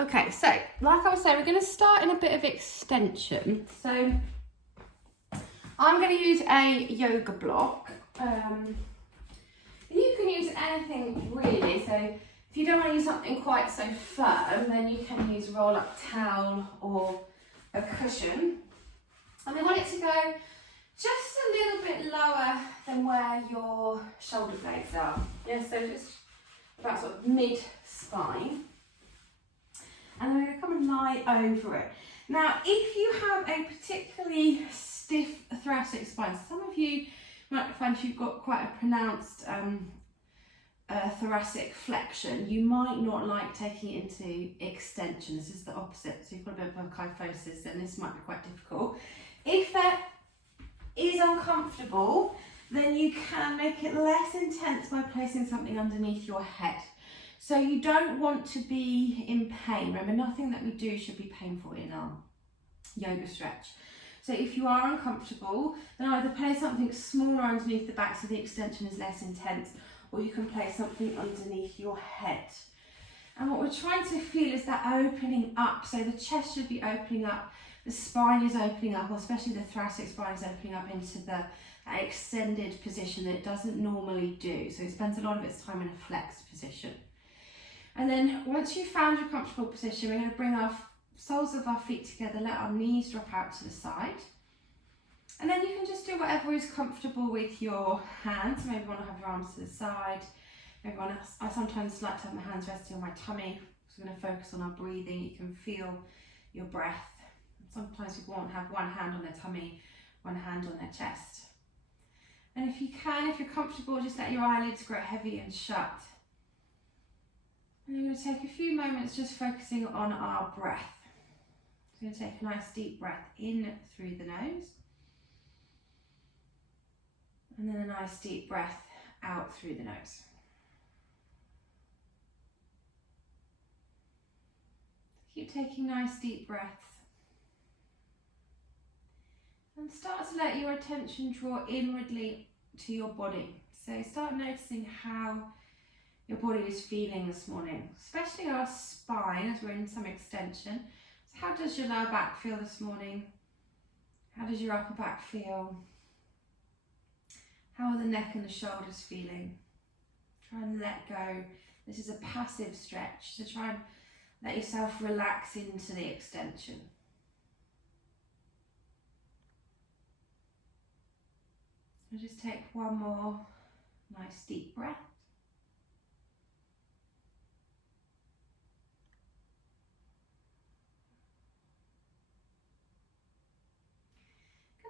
Okay, so like I was saying, we're going to start in a bit of extension. So I'm going to use a yoga block. You can use anything really. So if you don't want to use something quite so firm, then you can use a roll-up towel or a cushion. And I want it to go just a little bit lower than where your shoulder blades are. Yeah, so just about sort of mid-spine. And then we're going to come and lie over it. Now, if you have a particularly stiff thoracic spine, some of you might find you've got quite a pronounced thoracic flexion, you might not like taking it into extension. This is the opposite. So you've got a bit of a kyphosis, then this might be quite difficult. If that is uncomfortable, then you can make it less intense by placing something underneath your head. So you don't want to be in pain. Remember, nothing that we do should be painful in our yoga stretch. So if you are uncomfortable, then either place something smaller underneath the back so the extension is less intense, or you can place something underneath your head. And what we're trying to feel is that opening up. So the chest should be opening up, the spine is opening up, or especially the thoracic spine is opening up into the extended position that it doesn't normally do. So it spends a lot of its time in a flexed position. And then once you've found your comfortable position, we're going to bring our soles of our feet together, let our knees drop out to the side. And then you can just do whatever is comfortable with your hands. Maybe you want to have your arms to the side. Maybe I sometimes like to have my hands resting on my tummy. So we're going to focus on our breathing. You can feel your breath. Sometimes people want to have one hand on their tummy, one hand on their chest. And if you can, if you're comfortable, just let your eyelids grow heavy and shut. And we're going to take a few moments just focusing on our breath. So we're going to take a nice deep breath in through the nose. And then a nice deep breath out through the nose. Keep taking nice deep breaths. And start to let your attention draw inwardly to your body. So start noticing how your body is feeling this morning, especially our spine as we're in some extension. So how does your lower back feel this morning? How does your upper back feel? How are the neck and the shoulders feeling? Try and let go. This is a passive stretch, so try and let yourself relax into the extension. And just take one more nice deep breath.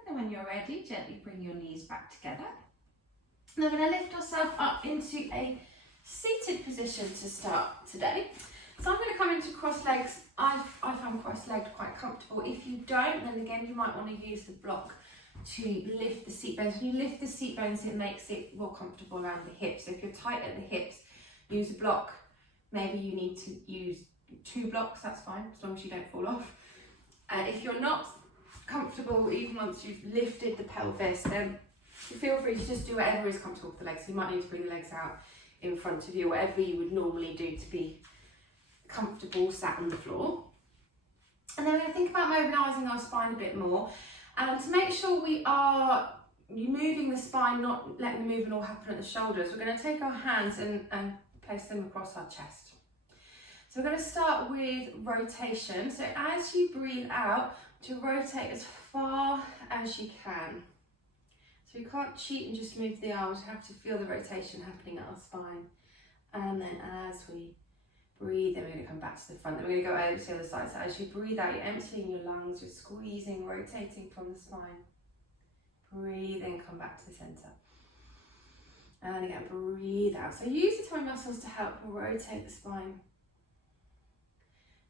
And when you're ready, gently bring your knees back together. Now we're going to lift ourselves up into a seated position to start today. So I'm going to come into cross legs. I find cross-legged quite comfortable. If you don't, then again you might want to use the block to lift the seat bones. When you lift the seat bones, it makes it more comfortable around the hips. So if you're tight at the hips, use a block. Maybe you need to use 2 blocks, that's fine, as long as you don't fall off. And if you're not comfortable, even once you've lifted the pelvis, then feel free to just do whatever is comfortable with the legs. You might need to bring the legs out in front of you, whatever you would normally do to be comfortable sat on the floor. And then we're going to think about mobilising our spine a bit more, and to make sure we are moving the spine, not letting the movement all happen at the shoulders, we're going to take our hands and place them across our chest. So we're going to start with rotation. So as you breathe out, to rotate as far as you can. So we can't cheat and just move the arms, we have to feel the rotation happening at our spine. And then as we breathe, then we're going to come back to the front, then we're going to go over to the other side. So as you breathe out, you're emptying your lungs, you're squeezing, rotating from the spine. Breathe in, come back to the centre. And again, breathe out. So use the tummy muscles to help rotate the spine.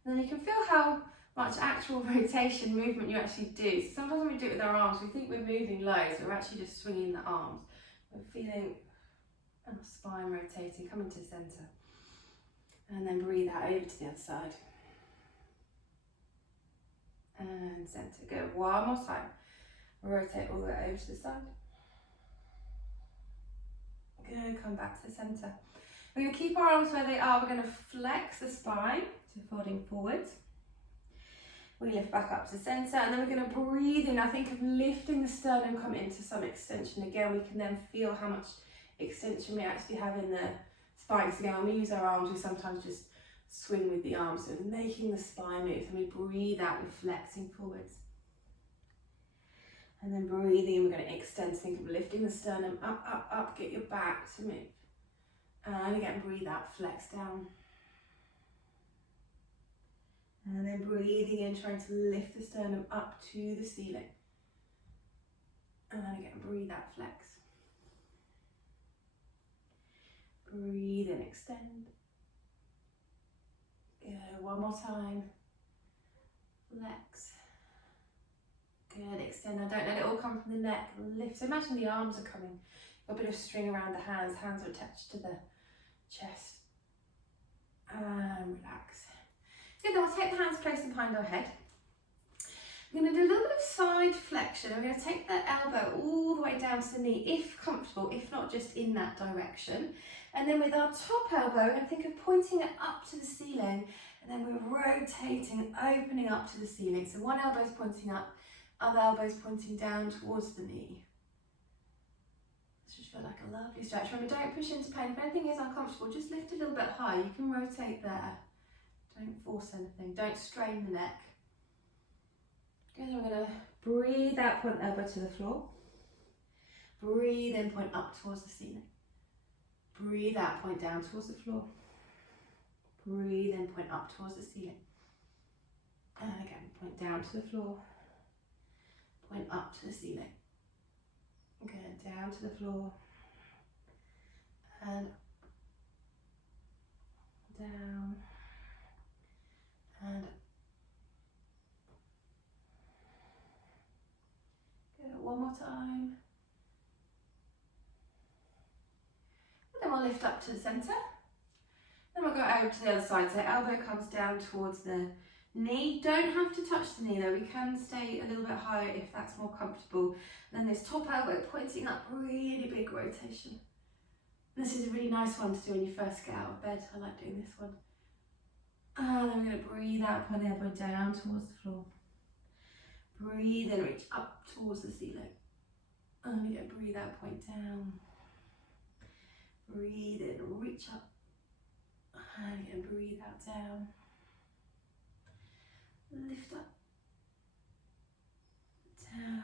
And then you can feel how much actual rotation movement you actually do. So sometimes when we do it with our arms, we think we're moving loads, but we're actually just swinging the arms. We're feeling our spine rotating, coming to the centre. And then breathe out over to the other side. And centre. Go one more time. Rotate all the way over to the side. Good, come back to the centre. We're going to keep our arms where they are. We're going to flex the spine, so folding forwards. We lift back up to the centre, and then we're going to breathe in. Now think of lifting the sternum, come into some extension. Again, we can then feel how much extension we actually have in the spine. So again, when we use our arms, we sometimes just swing with the arms, so making the spine move. And we breathe out, we're flexing forwards. And then breathing in, we're going to extend. Think of lifting the sternum up, up, up, get your back to move. And again, breathe out, flex down. And then breathing in, trying to lift the sternum up to the ceiling. And then again, breathe out, flex. Breathe in, extend. Good, one more time. Flex. Good, extend. Now don't let it all come from the neck. Lift. So imagine the arms are coming. Got a bit of string around the hands. Hands are attached to the chest. And relax. Good, then we'll take the hands, place them behind our head. We're going to do a little bit of side flexion. We're going to take the elbow all the way down to the knee, if comfortable, if not just in that direction. And then with our top elbow, we're going to think of pointing it up to the ceiling, and then we're rotating, opening up to the ceiling. So one elbow's pointing up, other elbow's pointing down towards the knee. This should feel like a lovely stretch. Remember, don't push into pain. If anything is uncomfortable, just lift a little bit high. You can rotate there. Don't force anything. Don't strain the neck. Good, then we're going to breathe out, point elbow to the floor. Breathe in, point up towards the ceiling. Breathe out, point down towards the floor. Breathe in, point up towards the ceiling. And again, point down to the floor. Point up to the ceiling. Good, down to the floor. And down. And good, one more time. And then we'll lift up to the centre. Then we'll go over to the other side. So elbow comes down towards the knee. Don't have to touch the knee though. We can stay a little bit higher if that's more comfortable. And then this top elbow pointing up, really big rotation. This is a really nice one to do when you first get out of bed. I like doing this one. And then we're going to breathe out, point the elbow down towards the floor. Breathe in, reach up towards the ceiling. And again, breathe out, point down. Breathe in, reach up. And again, breathe out, down. Lift up. Down.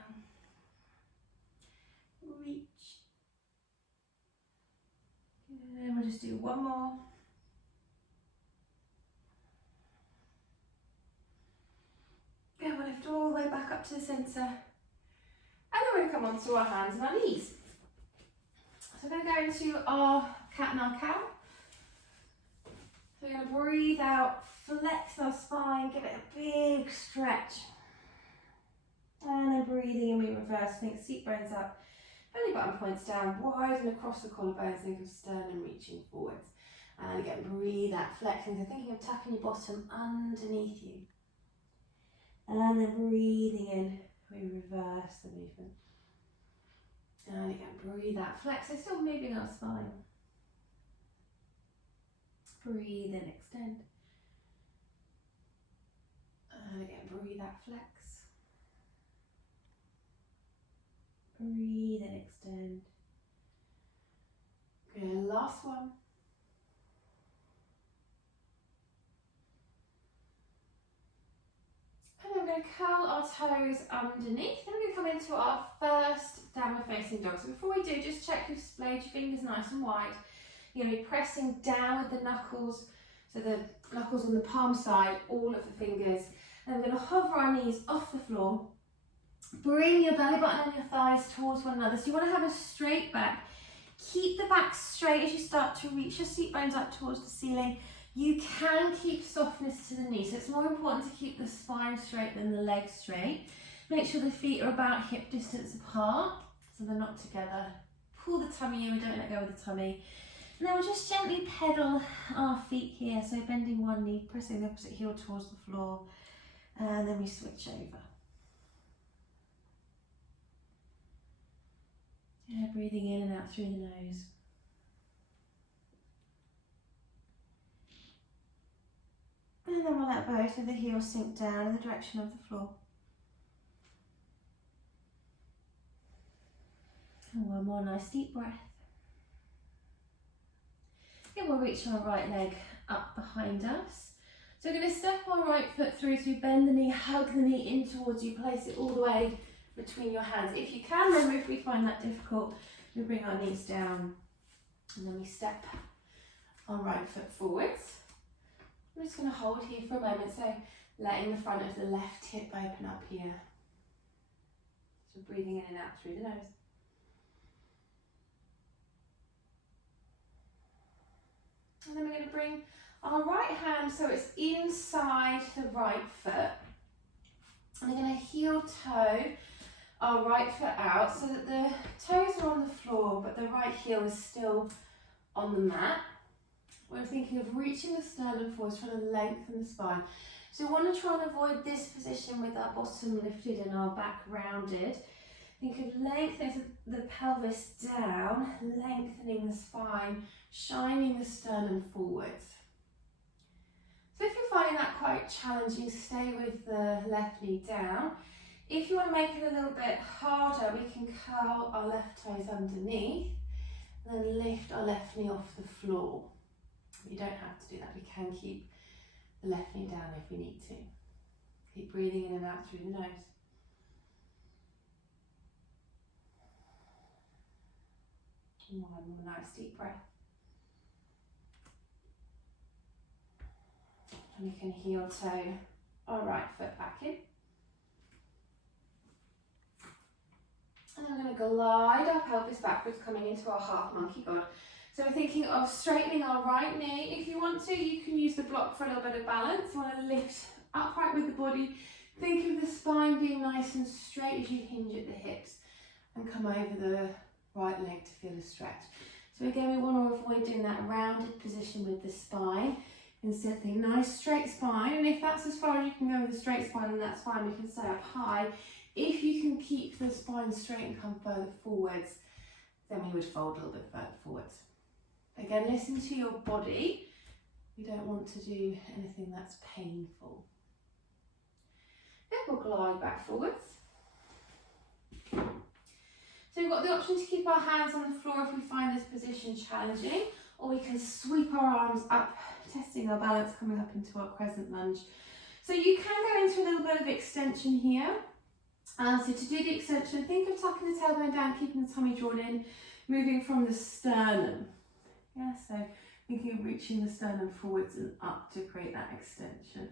Reach. Good, and we'll just do one more. Good, we'll lift all the way back up to the centre. And then we're going to come onto our hands and our knees. So we're going to go into our cat and our cow. So we're going to breathe out, flex our spine, give it a big stretch. And then breathing in, we reverse. Think seat bones up, belly button points down, widen across the collarbones, think of sternum reaching forwards. And again, breathe out, flexing, so thinking of tucking your bottom underneath you. And then breathing in, we reverse the movement. And again, breathe out, flex, so still moving our spine. Breathe in, extend. And again, breathe out, flex. Breathe in, extend. Good, last one. And then we're going to curl our toes underneath. Then we're going to come into our first downward facing dog. So before we do, just check you've splayed your fingers nice and wide. You're going to be pressing down with the knuckles, so the knuckles on the palm side, all of the fingers. And we're going to hover our knees off the floor. Bring your belly button and your thighs towards one another. So you want to have a straight back. Keep the back straight as you start to reach your seat bones up towards the ceiling. You can keep softness to the knee, so it's more important to keep the spine straight than the legs straight. Make sure the feet are about hip distance apart, so they're not together. Pull the tummy in, we don't let go of the tummy. And then we'll just gently pedal our feet here, so bending one knee, pressing the opposite heel towards the floor, and then we switch over. Yeah, breathing in and out through the nose. And then we'll let both of the heels sink down in the direction of the floor. And one more nice deep breath. Then we'll reach our right leg up behind us. So we're going to step our right foot through, so bend the knee, hug the knee in towards you, place it all the way between your hands. If you can, remember, if we find that difficult, we bring our knees down and then we step our right foot forwards. I'm just going to hold here for a moment, so letting the front of the left hip open up here. So breathing in and out through the nose. And then we're going to bring our right hand so it's inside the right foot. And we're going to heel toe our right foot out so that the toes are on the floor but the right heel is still on the mat. We're thinking of reaching the sternum forwards, trying to lengthen the spine. So we want to try and avoid this position with our bottom lifted and our back rounded. Think of lengthening the pelvis down, lengthening the spine, shining the sternum forwards. So if you're finding that quite challenging, stay with the left knee down. If you want to make it a little bit harder, we can curl our left toes underneath and then lift our left knee off the floor. You don't have to do that, we can keep the left knee down if we need to. Keep breathing in and out through the nose. And one more nice deep breath. And we can heel toe our right foot back in. And then we're going to glide our pelvis backwards, coming into our half monkey god. So we're thinking of straightening our right knee. If you want to, you can use the block for a little bit of balance. You want to lift upright with the body. Think of the spine being nice and straight as you hinge at the hips and come over the right leg to feel a stretch. So again, we want to avoid doing that rounded position with the spine. Instead, think nice straight spine. And if that's as far as you can go with a straight spine, then that's fine. You can stay up high. If you can keep the spine straight and come further forwards, then we would fold a little bit further forwards. Again, listen to your body. We don't want to do anything that's painful. Then we'll glide back forwards. So we've got the option to keep our hands on the floor if we find this position challenging, or we can sweep our arms up, testing our balance, coming up into our crescent lunge. So you can go into a little bit of extension here. So to do the extension, think of tucking the tailbone down, keeping the tummy drawn in, moving from the sternum. Yeah, so thinking of reaching the sternum forwards and up to create that extension.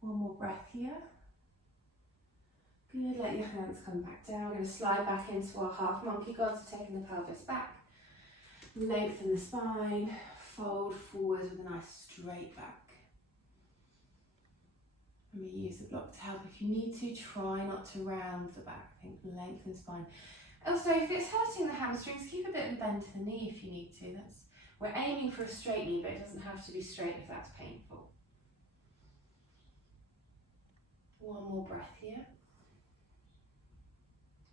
One more breath here. Good, let your hands come back down. We're going to slide back into our half monkey god, so taking the pelvis back. Lengthen the spine, fold forwards with a nice straight back. And we use the block to help. If you need to, try not to round the back. Think lengthen the spine. Also, if it's hurting the hamstrings, keep a bit of a bend to the knee if you need to. We're aiming for a straight knee, but it doesn't have to be straight if that's painful. One more breath here.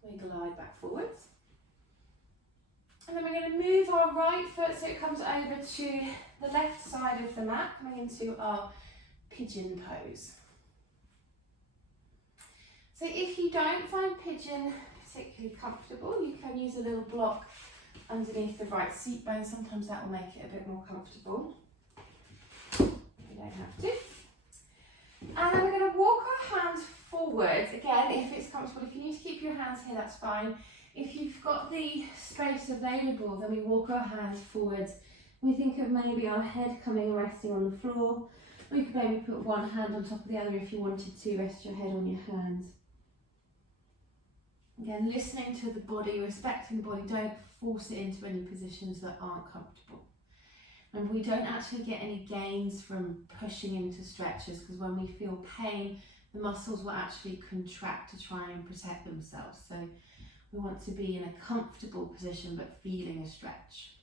We glide back forwards. And then we're going to move our right foot so it comes over to the left side of the mat, coming into our pigeon pose. So if you don't find pigeon particularly comfortable, you can use a little block underneath the right seat bone. Sometimes that will make it a bit more comfortable. You don't have to. And then we're going to walk our hands forward. Again, if it's comfortable, if you need to keep your hands here, that's fine. If you've got the space available, then we walk our hands forwards. We think of maybe our head coming and resting on the floor. Or you could maybe put one hand on top of the other if you wanted to, rest your head on your hands. Again, listening to the body, respecting the body, don't force it into any positions that aren't comfortable. And we don't actually get any gains from pushing into stretches, because when we feel pain, the muscles will actually contract to try and protect themselves. So we want to be in a comfortable position but feeling a stretch.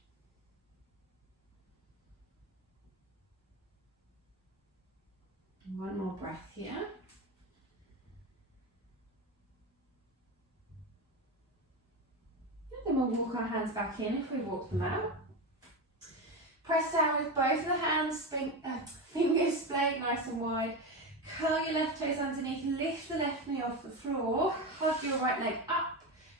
One more breath here. And then we'll walk our hands back in if we walk them out. Press down with both of the hands, fingers splayed nice and wide. Curl your left toes underneath, lift the left knee off the floor, hug your right leg up,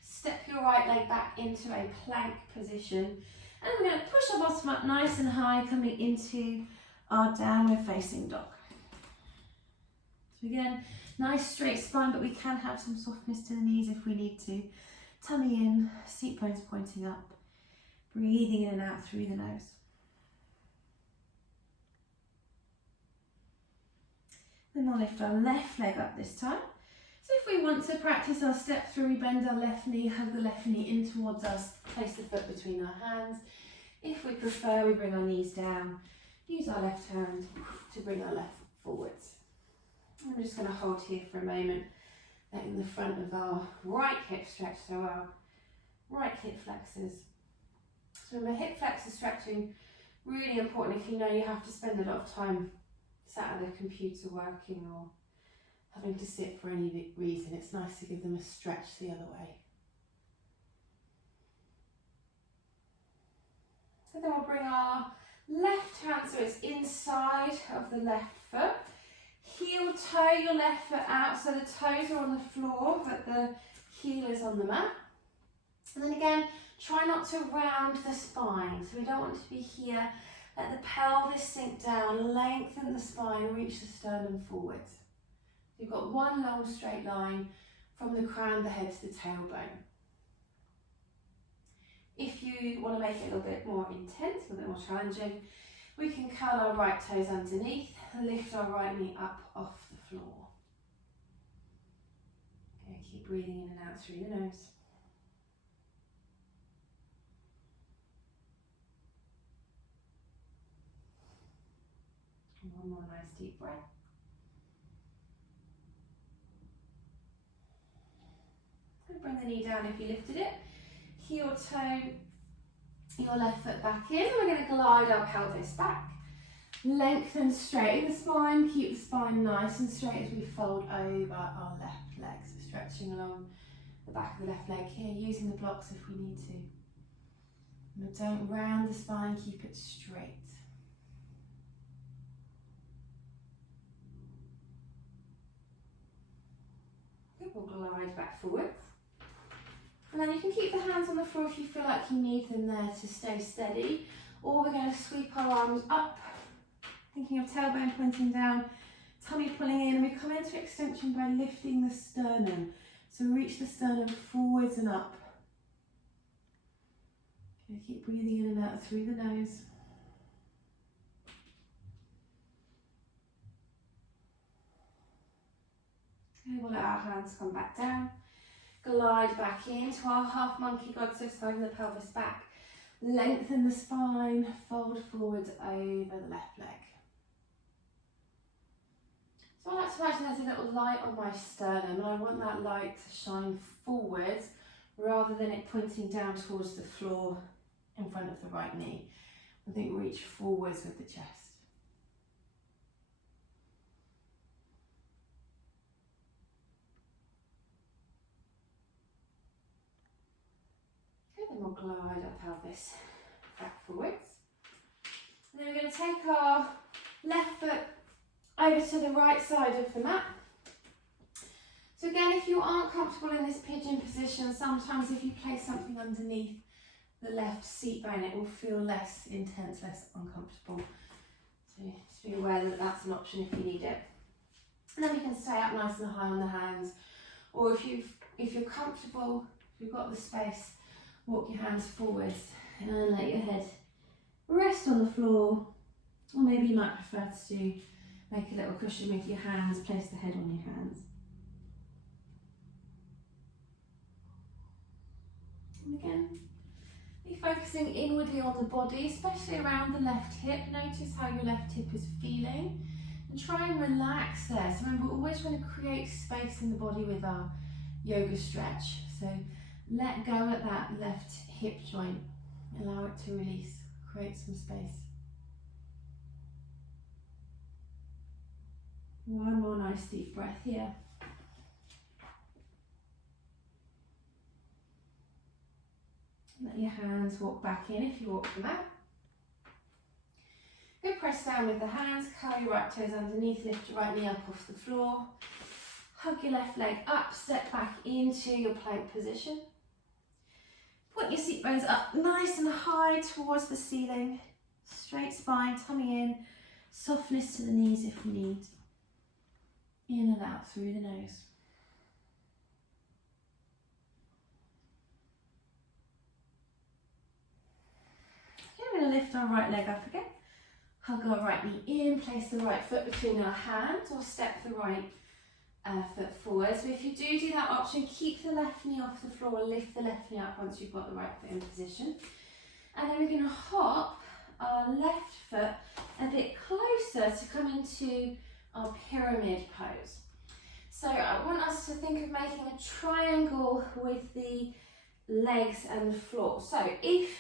step your right leg back into a plank position. And we're going to push our bottom up nice and high, coming into our downward facing dog. So again, nice straight spine, but we can have some softness to the knees if we need to. Tummy in, seat bones pointing up, breathing in and out through the nose. Then we'll lift our left leg up this time. So if we want to practice our step through, we bend our left knee, hug the left knee in towards us, place the foot between our hands. If we prefer, we bring our knees down, use our left hand to bring our left foot forwards. I'm just going to hold here for a moment, letting the front of our right hip stretch, so our right hip flexors. So when the hip flexor stretching, really important if you know you have to spend a lot of time sat at a computer working or having to sit for any reason, it's nice to give them a stretch the other way. So then we'll bring our left hand so it's inside of the left foot. Heel toe your left foot out so the toes are on the floor but the heel is on the mat. And then again, try not to round the spine. So we don't want to be here. Let the pelvis sink down, lengthen the spine, reach the sternum forwards. You've got one long straight line from the crown of the head to the tailbone. If you want to make it a little bit more intense, a little bit more challenging, we can curl our right toes underneath and lift our right knee up off the floor. Okay, keep breathing in and out through the nose. One more nice deep breath. And bring the knee down if you lifted it. Heel toe your left foot back in. We're going to glide our pelvis back. Lengthen, straighten the spine. Keep the spine nice and straight as we fold over our left leg. So stretching along the back of the left leg here, using the blocks if we need to. And don't round the spine, keep it straight. We'll glide back forwards. And then you can keep the hands on the floor if you feel like you need them there to stay steady. Or we're going to sweep our arms up, thinking of tailbone pointing down, tummy pulling in, and we come into extension by lifting the sternum. So reach the sternum forwards and up. Okay, keep breathing in and out through the nose. Okay, we'll let our hands come back down. Glide back into our half monkey god, so sliding the pelvis back. Lengthen the spine, fold forwards over the left leg. So I like to imagine there's a little light on my sternum and I want that light to shine forwards rather than it pointing down towards the floor in front of the right knee. I think reach forwards with the chest. Then we'll glide our pelvis back forwards. And then we're going to take our left foot over to the right side of the mat. So again, if you aren't comfortable in this pigeon position, sometimes if you place something underneath the left seat bone, it will feel less intense, less uncomfortable. So just be aware that that's an option if you need it. And then we can stay up nice and high on the hands. Or if you're comfortable, if you've got the space, walk your hands forwards and let your head rest on the floor, or maybe you might prefer to make a little cushion with your hands, place the head on your hands. And again, be focusing inwardly on the body, especially around the left hip. Notice how your left hip is feeling and try and relax there. So remember, we always want to create space in the body with our yoga stretch. So let go at that left hip joint, allow it to release, create some space. One more nice deep breath here. Let your hands walk back in if you walk them out. Good, press down with the hands, curl your right toes underneath, lift your right knee up off the floor. Hug your left leg up, step back into your plank position. Point your seat bones up nice and high towards the ceiling. Straight spine, tummy in, softness to the knees if we need. In and out through the nose. Okay, we're going to lift our right leg up again. Hug our right knee in, place the right foot between our hands or step the right foot forward. So if you do that option, keep the left knee off the floor, lift the left knee up once you've got the right foot in position. And then we're going to hop our left foot a bit closer to come into our pyramid pose. So I want us to think of making a triangle with the legs and the floor. So if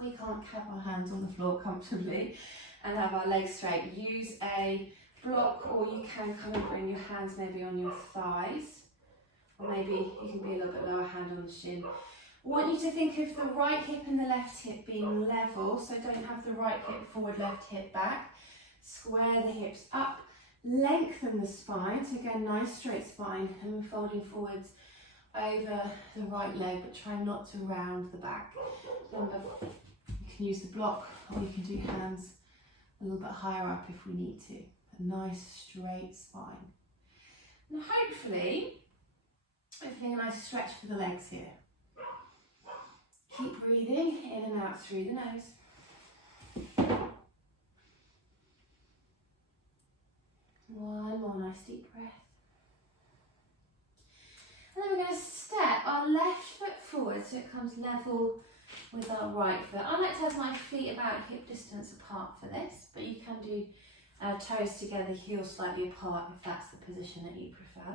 we can't have our hands on the floor comfortably and have our legs straight, use a block, or you can come and bring your hands maybe on your thighs, or maybe you can be a little bit lower, hand on the shin. I want you to think of the right hip and the left hip being level, so don't have the right hip forward, left hip back. Square the hips up, lengthen the spine, so again, nice straight spine, and we're folding forwards over the right leg, but try not to round the back. Remember, you can use the block, or you can do hands a little bit higher up if we need to. A nice straight spine. And hopefully, we're feeling a nice stretch for the legs here. Keep breathing in and out through the nose. One more nice deep breath. And then we're going to step our left foot forward so it comes level with our right foot. I like to have my feet about hip distance apart for this, but you can do toes together, heels slightly apart if that's the position that you prefer.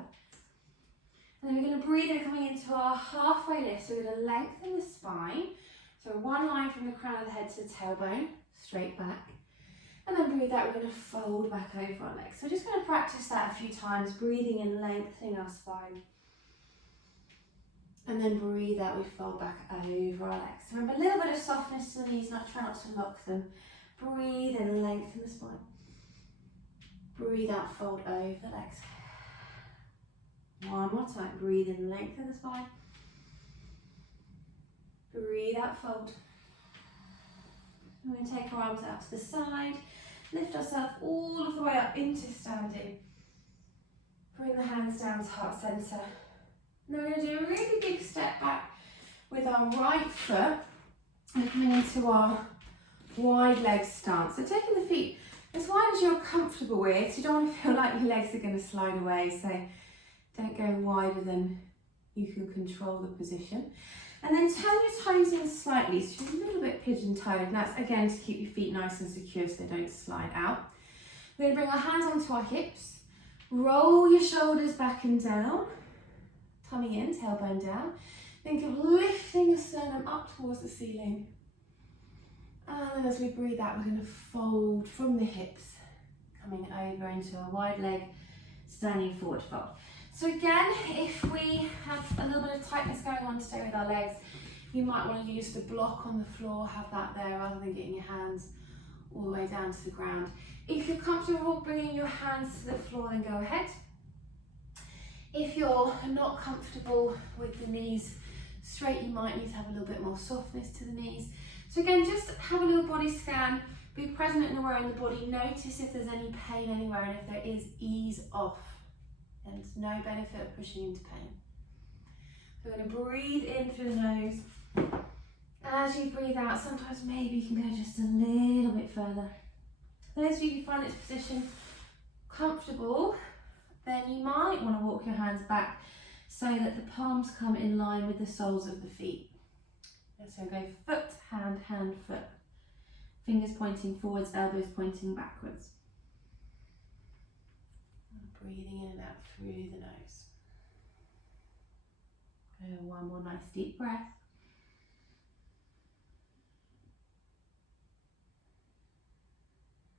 And then we're going to breathe in, coming into our halfway lift. So we're going to lengthen the spine. So one line from the crown of the head to the tailbone, straight back. And then breathe out, we're going to fold back over our legs. So we're just going to practice that a few times, breathing in, lengthening our spine. And then breathe out, we fold back over our legs. So remember, a little bit of softness to the knees, try not to lock them. Breathe in, lengthen the spine. Breathe out, fold over the legs. One more time, breathe in, lengthen the spine. Breathe out, fold. We're going to take our arms out to the side, lift ourselves all of the way up into standing. Bring the hands down to heart centre. Now we're going to do a really big step back with our right foot and coming into our wide leg stance. So taking the feet as wide as you're comfortable with, so you don't want to feel like your legs are going to slide away, so don't go wider than you can control the position. And then turn your toes in slightly, so you're a little bit pigeon-toed, and that's again to keep your feet nice and secure so they don't slide out. We're going to bring our hands onto our hips, roll your shoulders back and down, tummy in, tailbone down. Think of lifting your sternum up towards the ceiling. And then as we breathe out, we're going to fold from the hips, coming over into a wide leg, standing forward fold. So again, if we have a little bit of tightness going on today with our legs, you might want to use the block on the floor, have that there rather than getting your hands all the way down to the ground. If you're comfortable bringing your hands to the floor, then go ahead. If you're not comfortable with the knees straight, you might need to have a little bit more softness to the knees. So again, just have a little body scan, be present and aware in the body, notice if there's any pain anywhere, and if there is, ease off. And there's no benefit of pushing into pain. So we're going to breathe in through the nose. As you breathe out, sometimes maybe you can go just a little bit further. Those of you who find this position comfortable, then you might want to walk your hands back so that the palms come in line with the soles of the feet. So go foot, hand, hand, foot. Fingers pointing forwards, elbows pointing backwards. Breathing in and out through the nose. One more nice deep breath.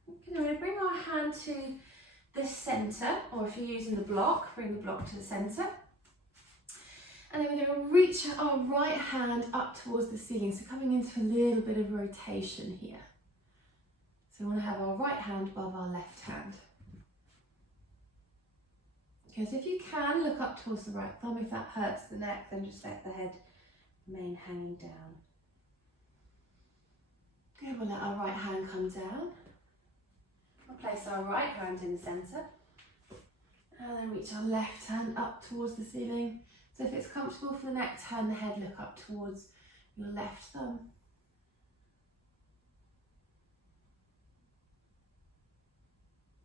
Okay, we're going to bring our hand to the centre, or if you're using the block, bring the block to the centre. And then we're going to reach our right hand up towards the ceiling, so coming into a little bit of rotation here. So we want to have our right hand above our left hand. Okay, so if you can, look up towards the right thumb. If that hurts the neck, then just let the head remain hanging down. Good, we'll let our right hand come down. We'll place our right hand in the centre. And then reach our left hand up towards the ceiling. So if it's comfortable for the neck, turn the head, look up towards your left thumb.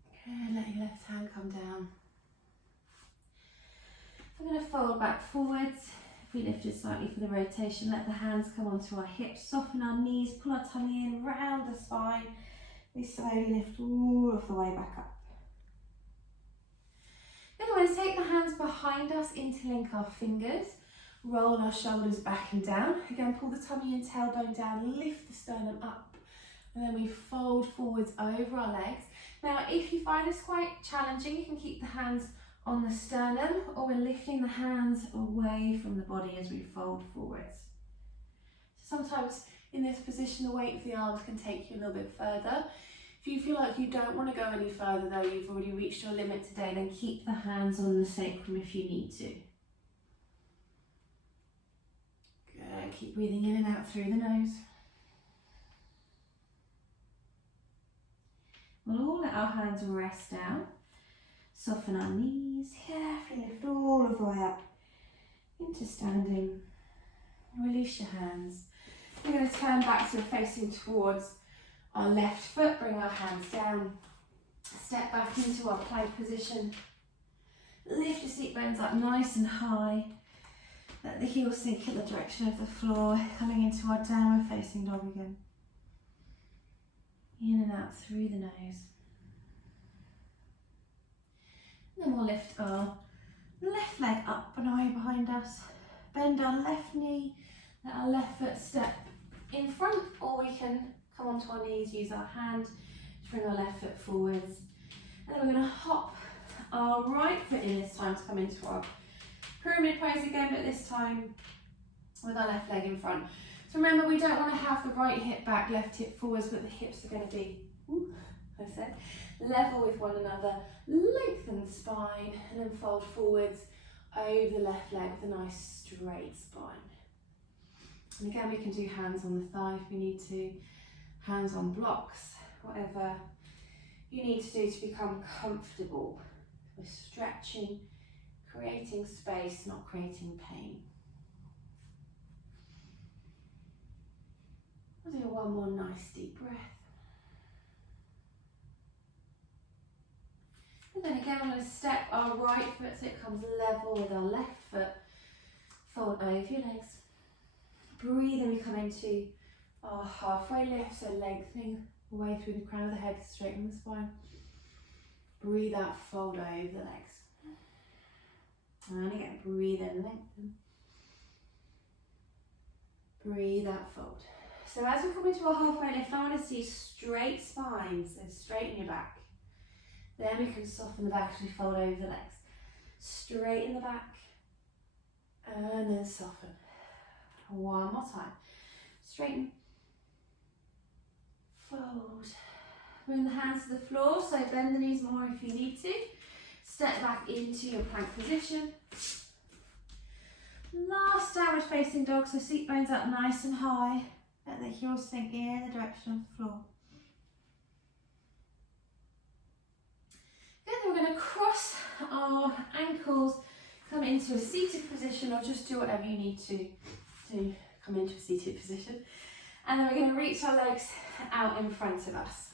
Okay, let your left hand come down. I'm going to fold back forwards. If we lift it slightly for the rotation, let the hands come onto our hips, soften our knees, pull our tummy in, round the spine. We slowly lift all of the way back up. Then we're going to take the hands behind us, interlink our fingers, roll our shoulders back and down. Again, pull the tummy and tailbone down, lift the sternum up, and then we fold forwards over our legs. Now, if you find this quite challenging, you can keep the hands on the sternum, or we're lifting the hands away from the body as we fold forwards. Sometimes in this position, the weight of the arms can take you a little bit further. If you feel like you don't want to go any further though, you've already reached your limit today, then keep the hands on the sacrum if you need to. Good, keep breathing in and out through the nose. We'll all let our hands rest down. Soften our knees, carefully lift all of the way up into standing. Release your hands. We're going to turn back so we're facing towards our left foot, bring our hands down, step back into our plank position. Lift your seat bones up nice and high. Let the heels sink in the direction of the floor, coming into our downward facing dog again. In and out through the nose. Then we'll lift our left leg up and away behind us. Bend our left knee, let our left foot step in front, or we can come onto our knees, use our hand to bring our left foot forwards. And then we're going to hop our right foot in this time to come into our pyramid pose again, but this time with our left leg in front. So remember, we don't want to have the right hip back, left hip forwards, but the hips are going to be, level with one another. Lengthen the spine and then fold forwards over the left leg with a nice straight spine. And again, we can do hands on the thigh if we need to, hands on blocks, whatever you need to do to become comfortable. We're stretching, creating space, not creating pain. We'll do one more nice deep breath. And then again, we're going to step our right foot so it comes level with our left foot. Fold over your legs. Breathe, and we come into our halfway lift, so lengthening the way through the crown of the head, straighten the spine. Breathe out, fold over the legs. And again, breathe in, lengthen. Breathe out, fold. So as we come into our halfway lift, I want to see straight spines, so straighten your back. Then we can soften the back as we fold over the legs. Straighten the back, and then soften. One more time. Straighten, fold. Bring the hands to the floor, so bend the knees more if you need to. Step back into your plank position. Last downward facing dog, so seat bones up nice and high. Let the heels sink in the direction of the floor. Then we're going to cross our ankles, come into a seated position, or just do whatever you need to come into a seated position. And then we're going to reach our legs out in front of us.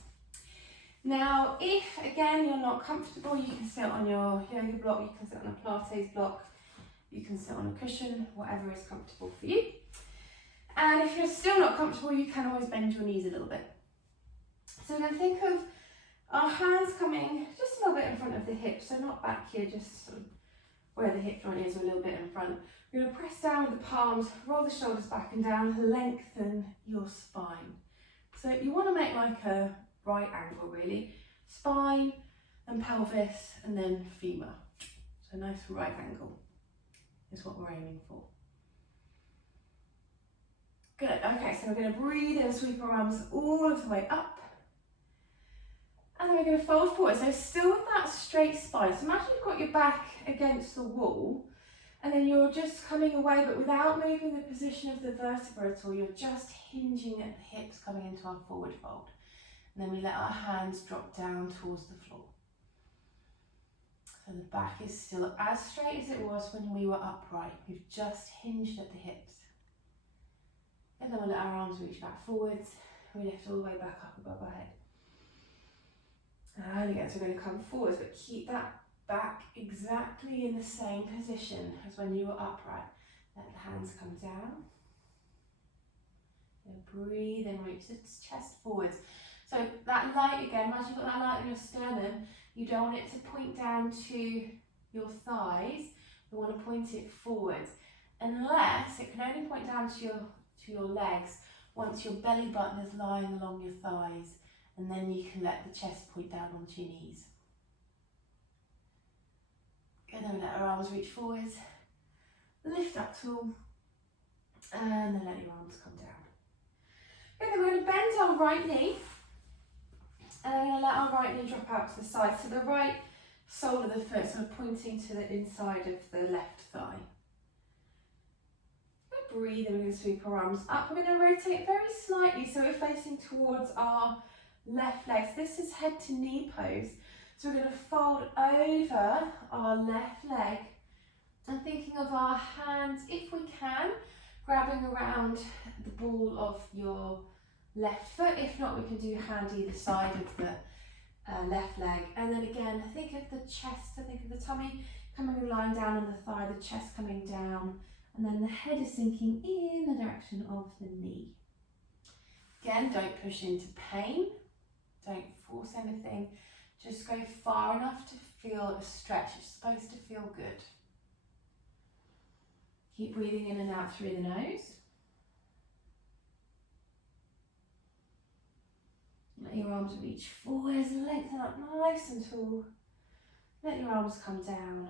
Now, if again you're not comfortable, you can sit on your yoga block, you can sit on a Pilates block, you can sit on a cushion, whatever is comfortable for you. And if you're still not comfortable, you can always bend your knees a little bit. So we're going to think of our hands coming just a little bit in front of the hips, so not back here, just sort of where the hip joint is, or a little bit in front. We're going to press down with the palms, roll the shoulders back and down, lengthen your spine. So you want to make like a right angle really. Spine, and pelvis, and then femur. So nice right angle. is what we're aiming for. Good, okay, so we're going to breathe in, sweep our arms all of the way up. And then we're going to fold forward, so still with that straight spine. So imagine you've got your back against the wall, and then you're just coming away, but without moving the position of the vertebra at all, you're just hinging at the hips coming into our forward fold. And then we let our hands drop down towards the floor. So the back is still as straight as it was when we were upright. We've just hinged at the hips. And then we'll let our arms reach back forwards. We lift all the way back up above our head. And again, so we're going to come forwards, but keep that back exactly in the same position as when you were upright. Let the hands come down. And breathe and reach the chest forwards. So that light again, imagine you've got that light in your sternum. You don't want it to point down to your thighs. You want to point it forwards. Unless it can only point down to your legs once your belly button is lying along your thighs, and then you can let the chest point down onto your knees. And then we let our arms reach forwards, lift up tall, and then let your arms come down. And then we're going to bend our right knee, and we're going to let our right knee drop out to the side, so the right sole of the foot sort of pointing to the inside of the left thigh. Breathe, and we're going to sweep our arms up. We're going to rotate very slightly so we're facing towards our left leg. So this is head to knee pose. So we're going to fold over our left leg and thinking of our hands, if we can, grabbing around the ball of your left foot. If not, we can do hand either side of the left leg. And then again, think of the chest, think of the tummy coming and lying down on the thigh, the chest coming down. And then the head is sinking in the direction of the knee. Again, don't push into pain. Don't force anything. Just go far enough to feel a stretch. It's supposed to feel good. Keep breathing in and out through the nose. Let your arms reach forwards, lengthen up nice and tall. Let your arms come down.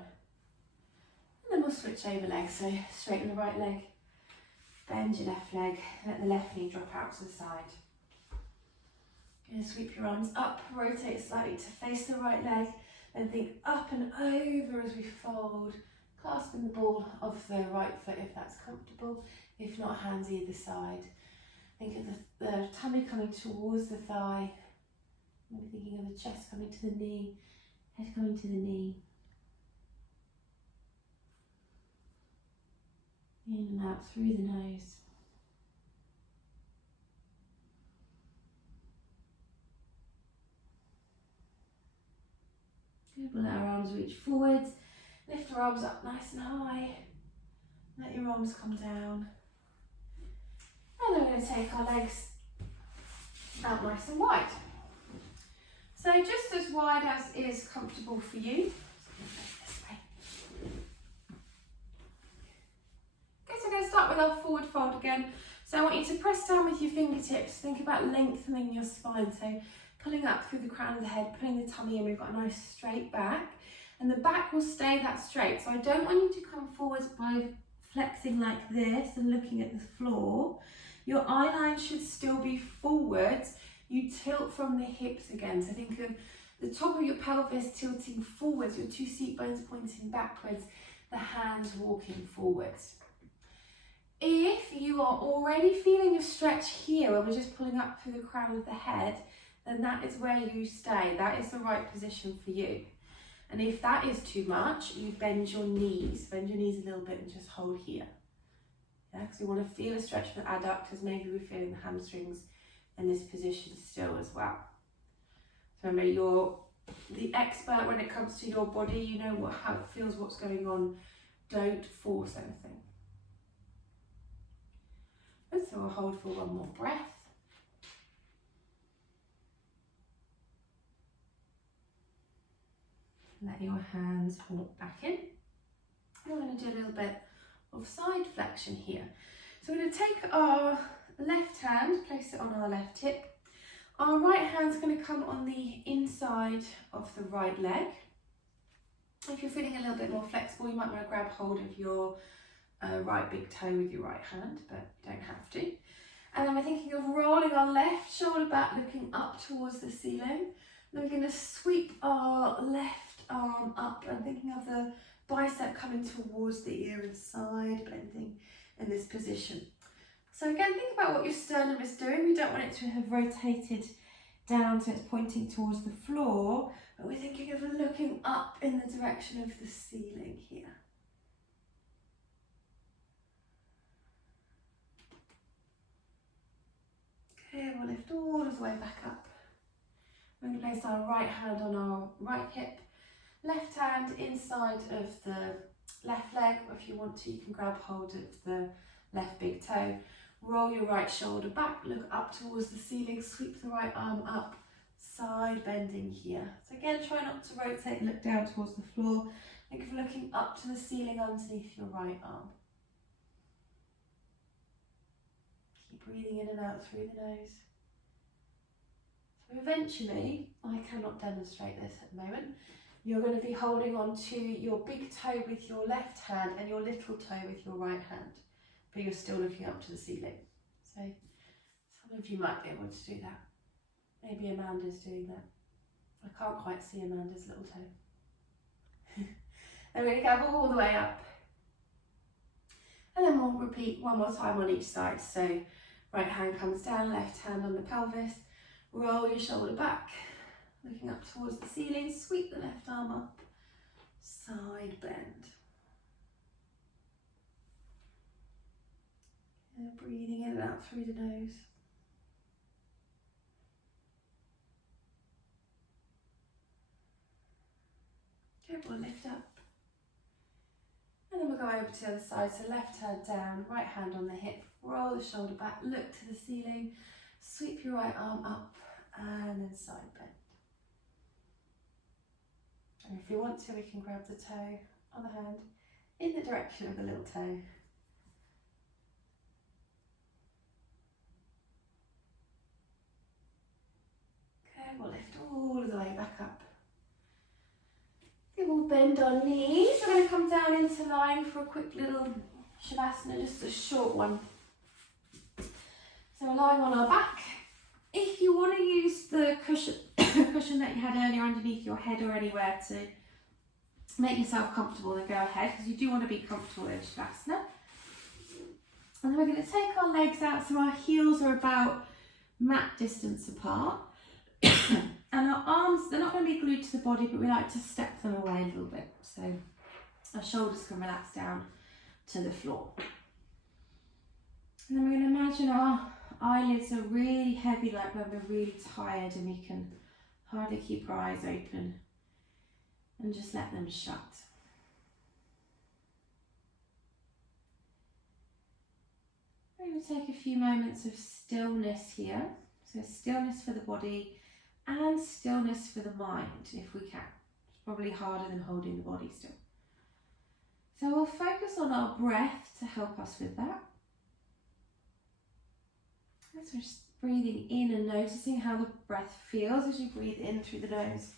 And then we'll switch over legs, so straighten the right leg, bend your left leg, let the left knee drop out to the side. Going to sweep your arms up, rotate slightly to face the right leg, then think up and over as we fold, clasping the ball of the right foot if that's comfortable, if not hands either side. Think of the tummy coming towards the thigh, maybe thinking of the chest coming to the knee, head coming to the knee. In and out through the nose. Good, we'll let our arms reach forwards. Lift our arms up nice and high. Let your arms come down. And then we're going to take our legs out nice and wide. So just as wide as is comfortable for you. So we're going to start with our forward fold again. So I want you to press down with your fingertips. Think about lengthening your spine. So pulling up through the crown of the head, pulling the tummy in. We've got a nice straight back. And the back will stay that straight. So I don't want you to come forwards by flexing like this and looking at the floor. Your eye line should still be forwards. You tilt from the hips again. So think of the top of your pelvis tilting forwards, your two seat bones pointing backwards, the hands walking forwards. If you are already feeling a stretch here where we're just pulling up through the crown of the head, then that is where you stay. That is the right position for you. And if that is too much, you bend your knees a little bit and just hold here. Yeah, because we want to feel a stretch from the adductors. Maybe we're feeling the hamstrings in this position still as well. So remember, you're the expert when it comes to your body. You know how it feels, what's going on. Don't force anything. And so we'll hold for one more breath. Let your hands walk back in. And we're going to do a little bit of side flexion here. So we're going to take our left hand, place it on our left hip. Our right hand's going to come on the inside of the right leg. If you're feeling a little bit more flexible, you might want to grab hold of your right big toe with your right hand, but you don't have to. And then we're thinking of rolling our left shoulder back, looking up towards the ceiling. Then we're going to sweep our left arm up and thinking of the bicep coming towards the ear and side bending in this position. So again, think about what your sternum is doing. We don't want it to have rotated down so it's pointing towards the floor, but we're thinking of looking up in the direction of the ceiling here. Okay, we'll lift all the way back up. We're going to place our right hand on our right hip, left hand inside of the left leg, or if you want to, you can grab hold of the left big toe. Roll your right shoulder back, look up towards the ceiling, sweep the right arm up, side bending here. So again, try not to rotate, look down towards the floor. Think of looking up to the ceiling underneath your right arm. Keep breathing in and out through the nose. So eventually, I cannot demonstrate this at the moment, you're going to be holding on to your big toe with your left hand and your little toe with your right hand, but you're still looking up to the ceiling. So some of you might be able to do that. Maybe Amanda's doing that. I can't quite see Amanda's little toe. Then we're going to go all the way up. And then we'll repeat one more time on each side. So right hand comes down, left hand on the pelvis. Roll your shoulder back, looking up towards the ceiling. Sweep the left arm up, side bend. And breathing in and out through the nose. Okay, we'll lift up. And then we'll go over to the other side. So left hand down, right hand on the hip. Roll the shoulder back, look to the ceiling. Sweep your right arm up and then side bend. And if you want to, we can grab the toe on the hand in the direction of the little toe. Okay, we'll lift all the way back up. Then we'll bend our knees. We're going to come down into lying for a quick little shavasana, just a short one. So we're lying on our back. If you want to use the cushion that you had earlier underneath your head or anywhere to make yourself comfortable, then go ahead, because you do want to be comfortable in shavasana. And then we're going to take our legs out so our heels are about mat distance apart. And our arms, they're not going to be glued to the body, but we like to step them away a little bit. So our shoulders can relax down to the floor. And then we're going to imagine our eyelids are really heavy, like when we're really tired and we can hardly keep our eyes open, and just let them shut. We're going to take a few moments of stillness here. So stillness for the body and stillness for the mind, if we can. It's probably harder than holding the body still. So we'll focus on our breath to help us with that. So we're just breathing in and noticing how the breath feels as you breathe in through the nose.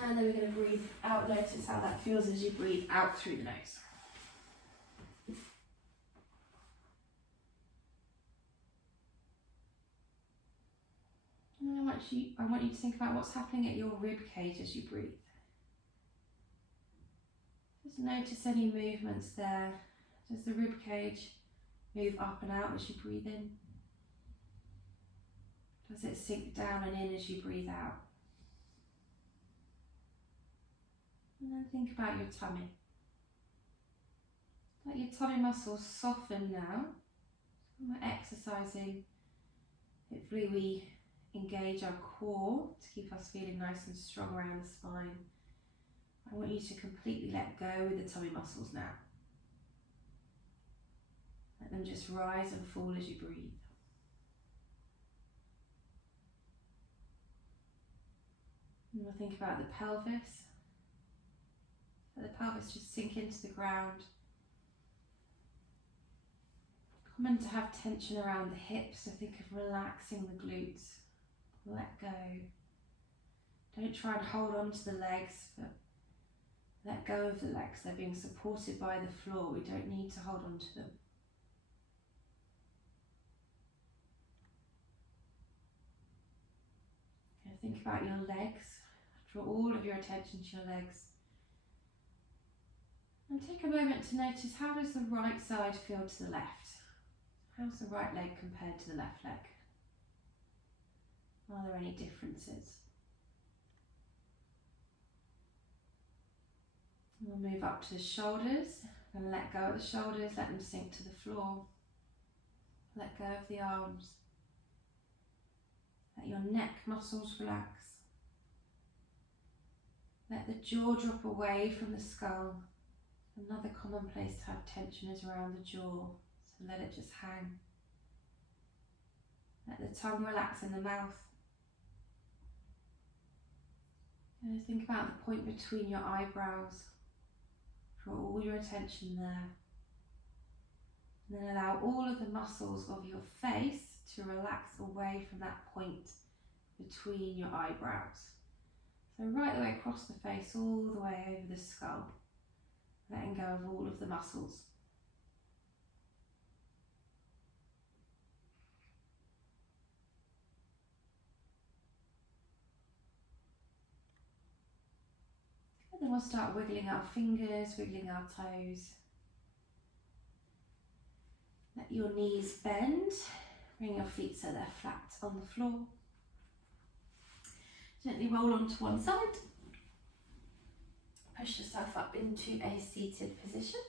And then we're going to breathe out, notice how that feels as you breathe out through the nose. And I want you to think about what's happening at your rib cage as you breathe. Just notice any movements there. Does the rib cage move up and out as you breathe in? Does it sink down and in as you breathe out? And then think about your tummy. Let your tummy muscles soften now. When we're exercising, hopefully we engage our core to keep us feeling nice and strong around the spine. I want you to completely let go with the tummy muscles now. Let them just rise and fall as you breathe. And we'll think about the pelvis. Let the pelvis just sink into the ground. Common to have tension around the hips, so think of relaxing the glutes. Let go. Don't try and hold on to the legs, but let go of the legs. They're being supported by the floor. We don't need to hold on to them. Okay, think about your legs. Draw all of your attention to your legs. And take a moment to notice, how does the right side feel to the left? How's the right leg compared to the left leg? Are there any differences? We'll move up to the shoulders and let go of the shoulders, let them sink to the floor. Let go of the arms. Let your neck muscles relax. Let the jaw drop away from the skull. Another common place to have tension is around the jaw, so let it just hang. Let the tongue relax in the mouth. And think about the point between your eyebrows. Draw all your attention there. And then allow all of the muscles of your face to relax away from that point between your eyebrows. So right the way across the face, all the way over the skull, letting go of all of the muscles. And then we'll start wiggling our fingers, wiggling our toes. Let your knees bend, bring your feet so they're flat on the floor. Gently roll onto one side. Push yourself up into a seated position.